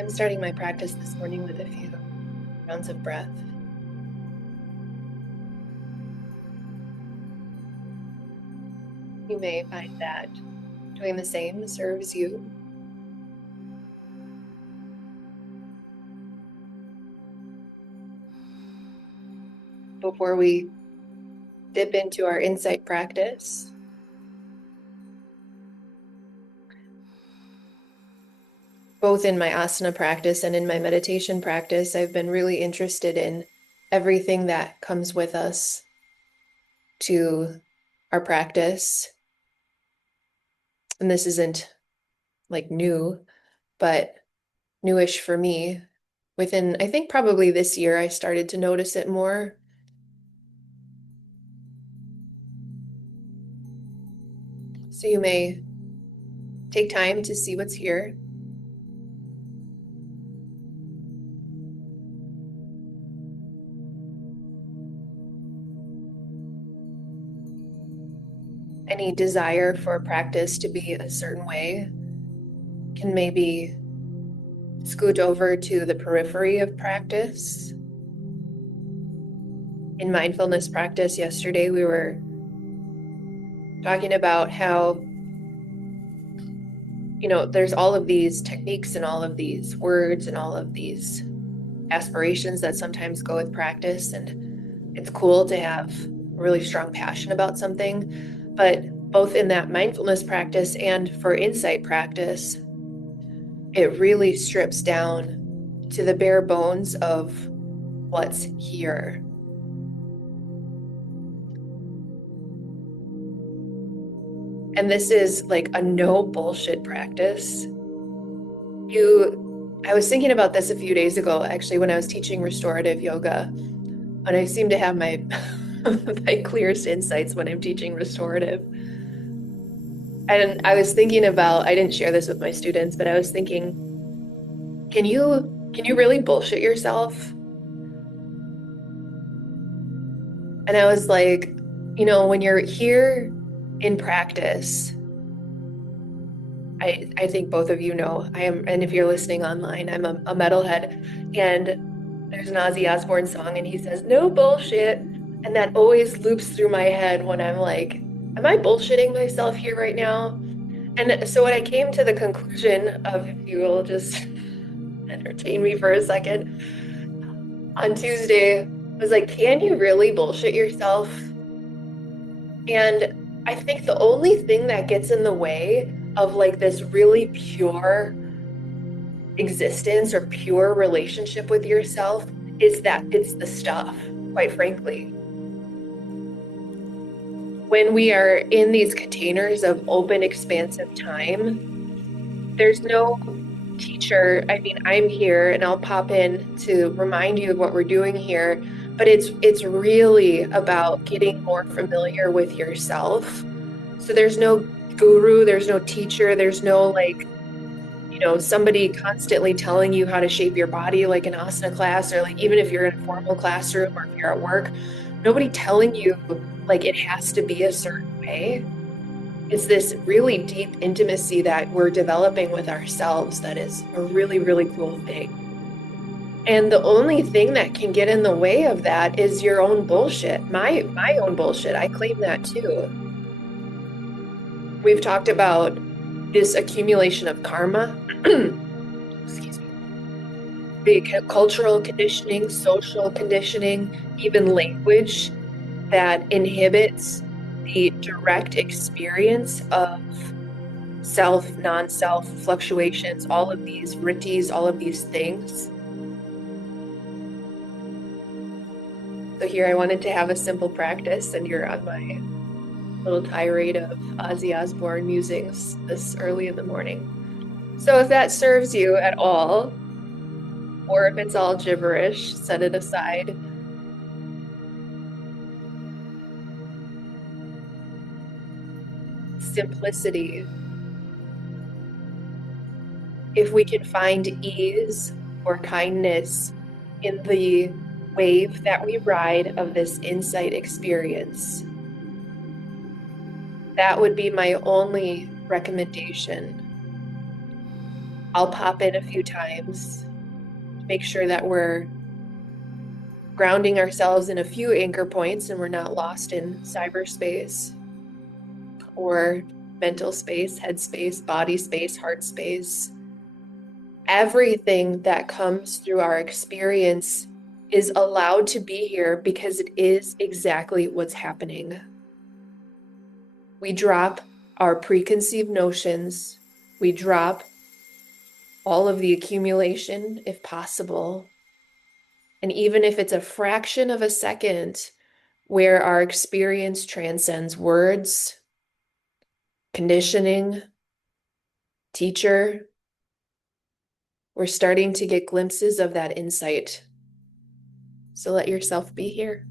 I'm starting my practice this morning with a few rounds of breath. You may find that doing the same serves you. Before we dip into our insight practice, both in my asana practice and in my meditation practice, I've been really interested in everything that comes with us to our practice. And this isn't like new, but newish for me. Within, I think probably this year, I started to notice it more. So you may take time to see what's here. Any desire for practice to be a certain way can maybe scoot over to the periphery of practice. In mindfulness practice yesterday, we were talking about how, there's all of these techniques and all of these words and all of these aspirations that sometimes go with practice. And it's cool to have a really strong passion about something. But both in that mindfulness practice and for insight practice, it really strips down to the bare bones of what's here. And this is like a no bullshit practice. I was thinking about this a few days ago, actually, when I was teaching restorative yoga, and I seem to have my my clearest insights when I'm teaching restorative. And I was thinking about, I didn't share this with my students, but I was thinking, can you really bullshit yourself? And I was like, when you're here in practice, I think both of you know I am, and if you're listening online, I'm a metalhead, and there's an Ozzy Osbourne song, and he says, "No bullshit," and that always loops through my head when I'm like, "Am I bullshitting myself here right now?" And so when I came to the conclusion of, if you will just entertain me for a second, on Tuesday, I was like, "Can you really bullshit yourself?" And I think the only thing that gets in the way of like this really pure existence or pure relationship with yourself is that it's the stuff, quite frankly. When we are in these containers of open, expansive time, there's no teacher. I mean, I'm here and I'll pop in to remind you of what we're doing here, but it's really about getting more familiar with yourself. So there's no guru, there's no teacher, there's no like, somebody constantly telling you how to shape your body like an asana class, or like even if you're in a formal classroom or if you're at work, nobody telling you like it has to be a certain way. It's this really deep intimacy that we're developing with ourselves that is a really, really cool thing. And the only thing that can get in the way of that is your own bullshit. My own bullshit. I claim that too. We've talked about this accumulation of karma. Excuse me. The cultural conditioning, social conditioning, even language that inhibits the direct experience of self, non-self fluctuations, all of these rittis, all of these things. So here I wanted to have a simple practice, and you're on my little tirade of Ozzy Osbourne musings this early in the morning. So if that serves you at all, or if it's all gibberish, set it aside. Simplicity. If we can find ease or kindness in the wave that we ride of this insight experience, that would be my only recommendation. I'll pop in a few times to make sure that we're grounding ourselves in a few anchor points and we're not lost in cyberspace or mental space, head space, body space, heart space. Everything that comes through our experience is allowed to be here because it is exactly what's happening. We drop our preconceived notions. We drop all of the accumulation if possible. And even if it's a fraction of a second where our experience transcends words, conditioning, teacher, we're starting to get glimpses of that insight. So let yourself be here.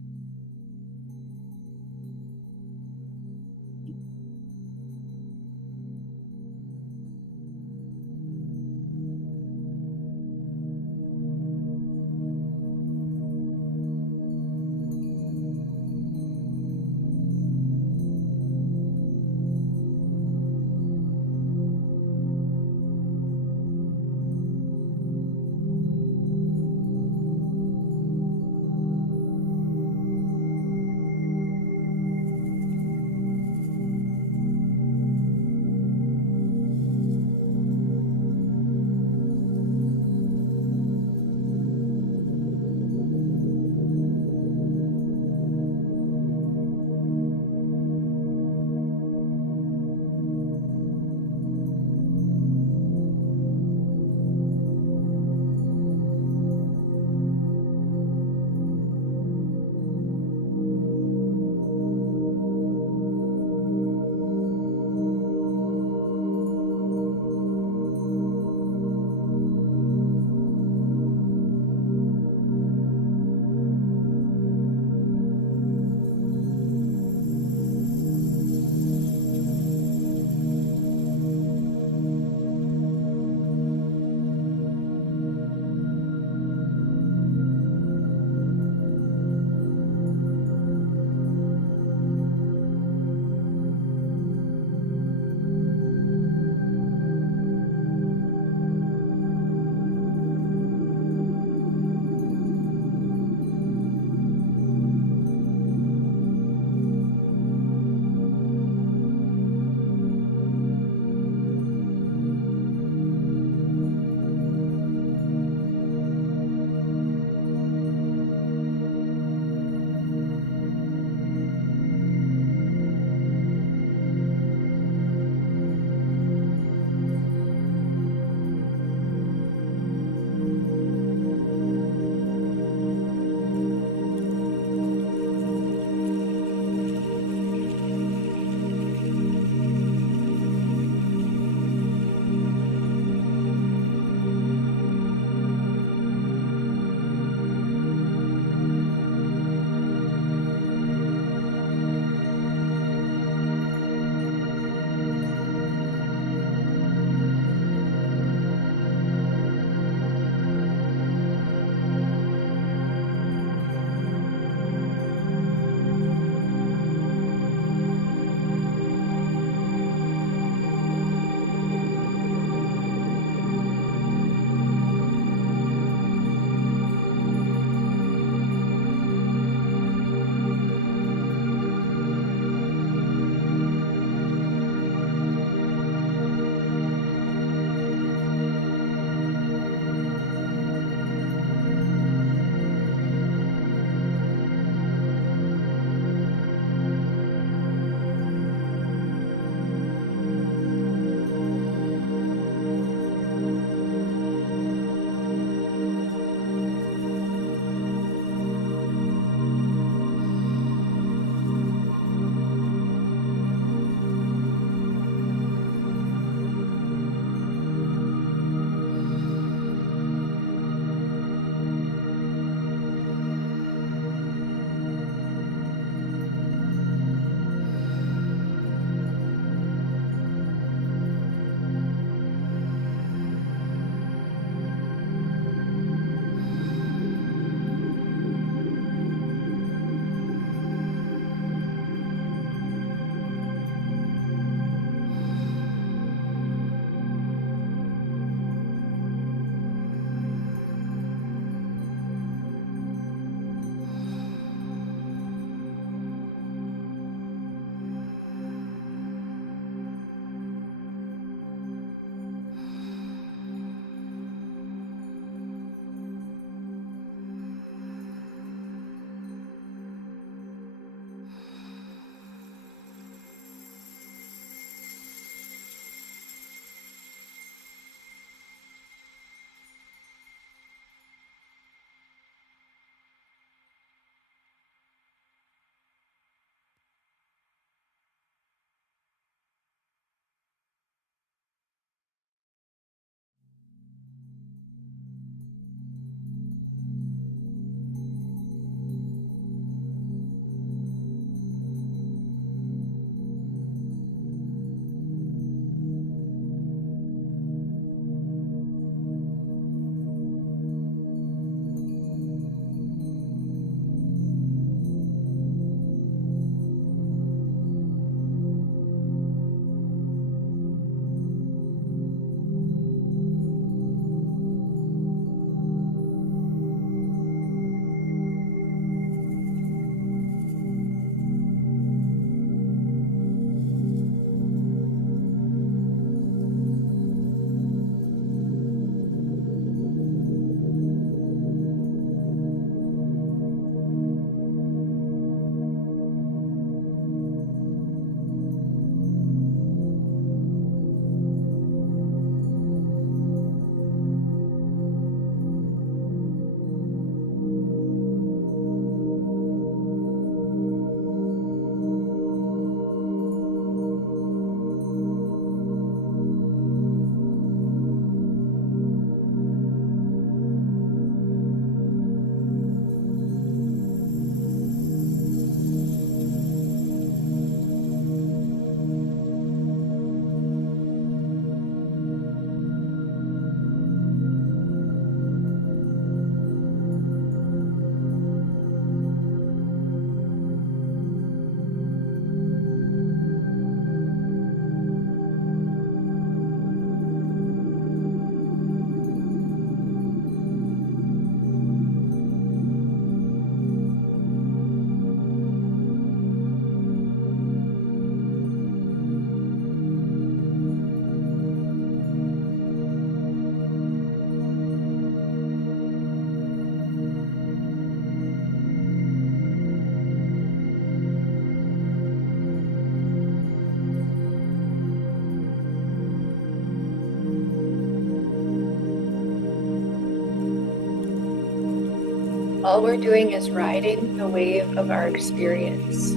All we're doing is riding the wave of our experience.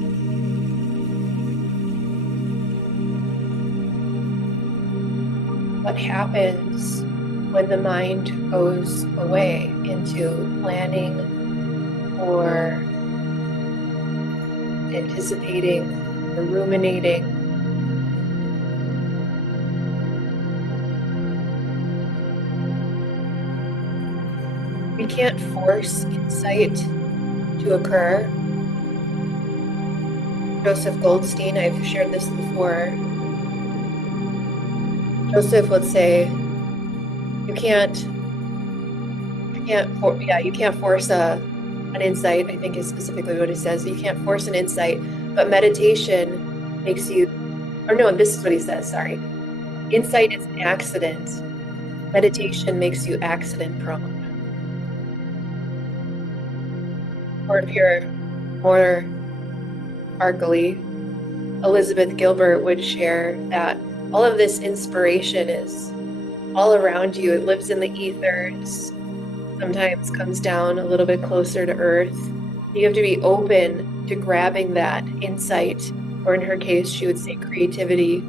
What happens when the mind goes away into planning or anticipating or ruminating? We can't force insight to occur. Joseph Goldstein, I've shared this before. Joseph would say, you can't force an insight, I think is specifically what he says. You can't force an insight, but meditation makes you, or no, this is what he says, sorry. Insight is an accident. Meditation makes you accident prone. Or if you're more sparkly, Elizabeth Gilbert would share that all of this inspiration is all around you. It lives in the ethers, sometimes comes down a little bit closer to earth. You have to be open to grabbing that insight, or in her case, she would say creativity.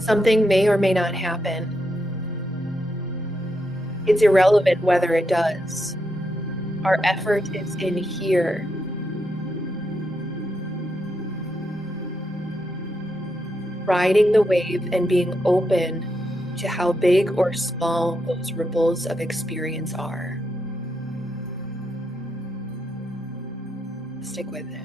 Something may or may not happen. It's irrelevant whether it does. Our effort is in here. Riding the wave and being open to how big or small those ripples of experience are. Stick with it.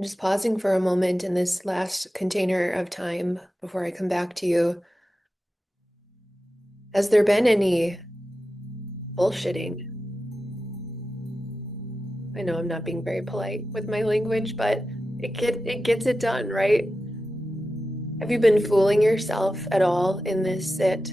I'm just pausing for a moment in this last container of time before I come back to you. Has there been any bullshitting? I know I'm not being very polite with my language, but it gets it done, right? Have you been fooling yourself at all in this sit?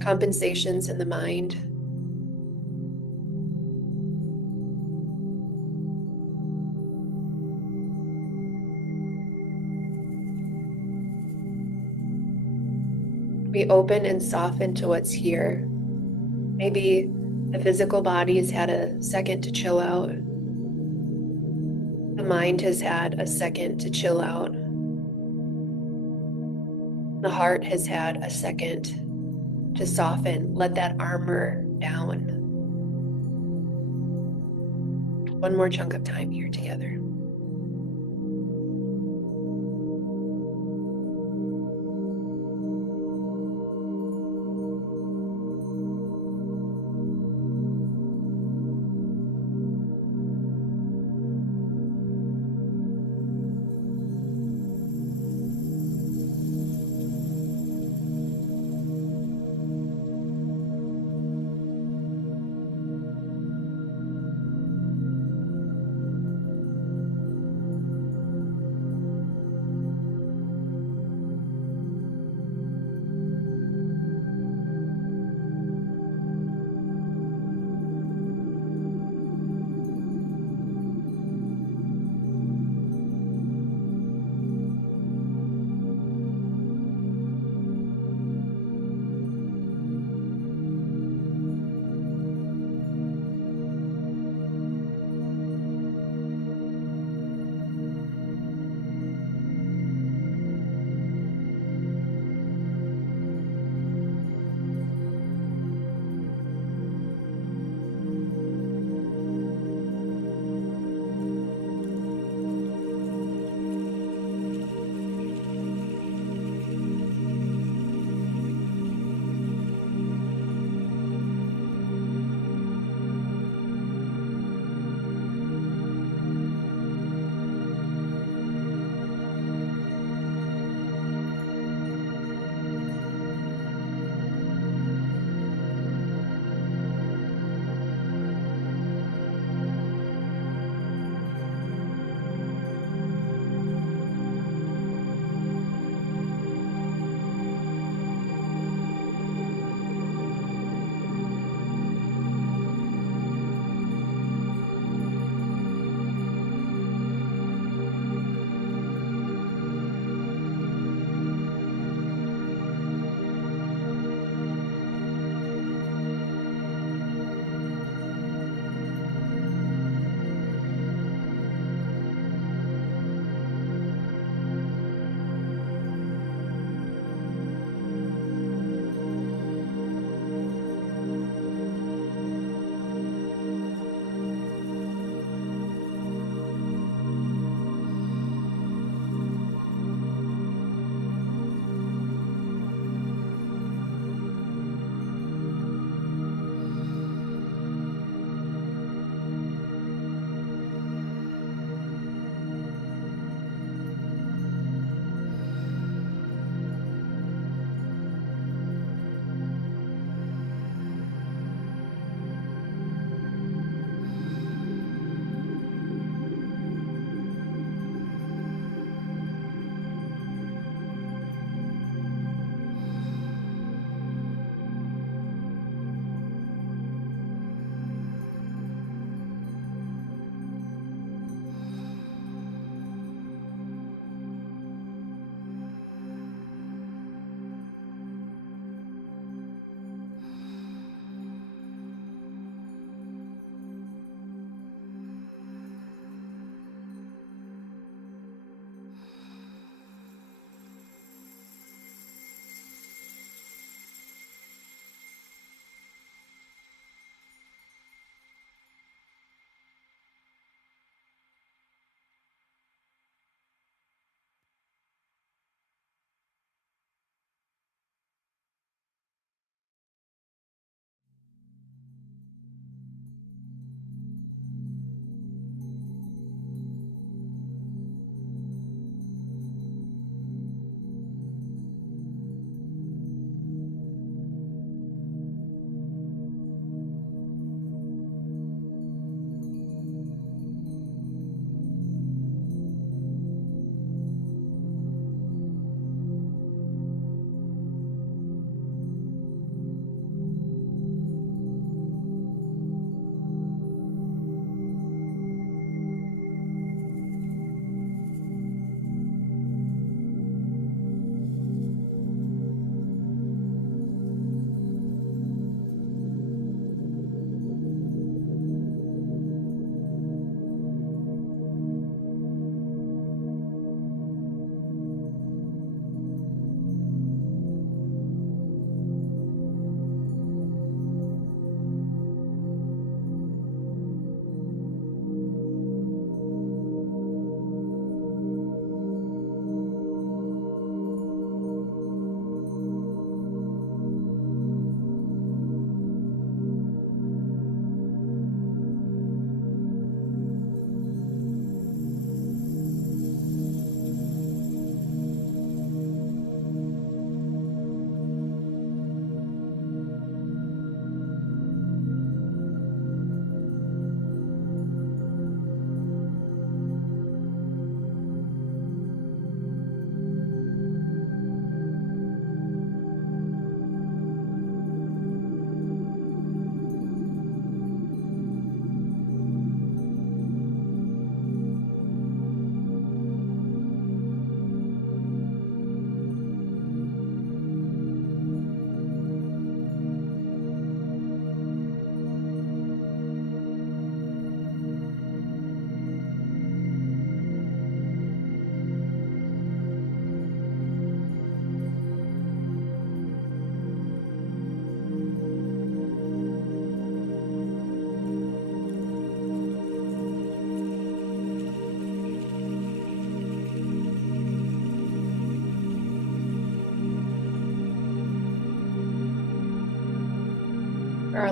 Compensations in the mind. We open and soften to what's here. Maybe the physical body has had a second to chill out. The mind has had a second to chill out. The heart has had a second to soften, let that armor down. One more chunk of time here together.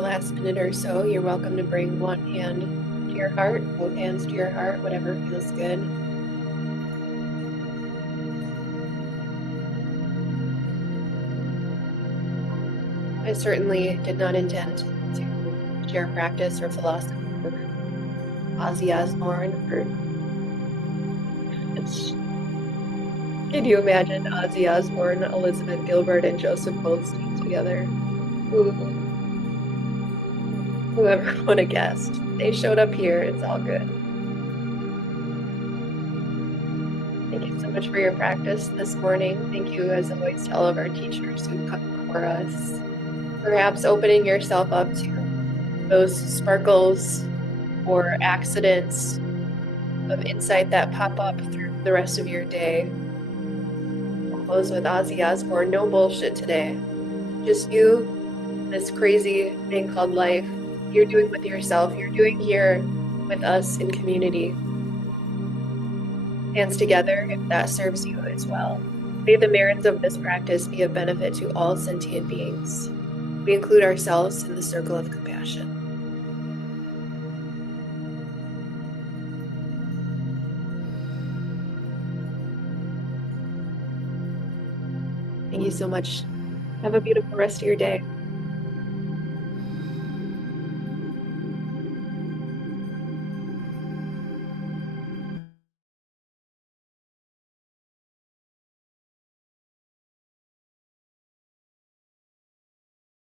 last minute or so, you're welcome to bring one hand to your heart, both hands to your heart, whatever feels good. I certainly did not intend to share practice or philosophy with Ozzy Osbourne. Can you imagine Ozzy Osbourne, Elizabeth Gilbert, and Joseph Goldstein together? Whoever would have guessed. They showed up here. It's all good. Thank you so much for your practice this morning. Thank you, as always, to all of our teachers who come before us. Perhaps opening yourself up to those sparkles or accidents of insight that pop up through the rest of your day. We'll close with Ozzy Osbourne. No bullshit today. Just you, this crazy thing called life. You're doing with yourself. You're doing here with us in community. Hands together if that serves you as well. May the merits of this practice be of benefit to all sentient beings. We include ourselves in the circle of compassion. Thank you so much. Have a beautiful rest of your day.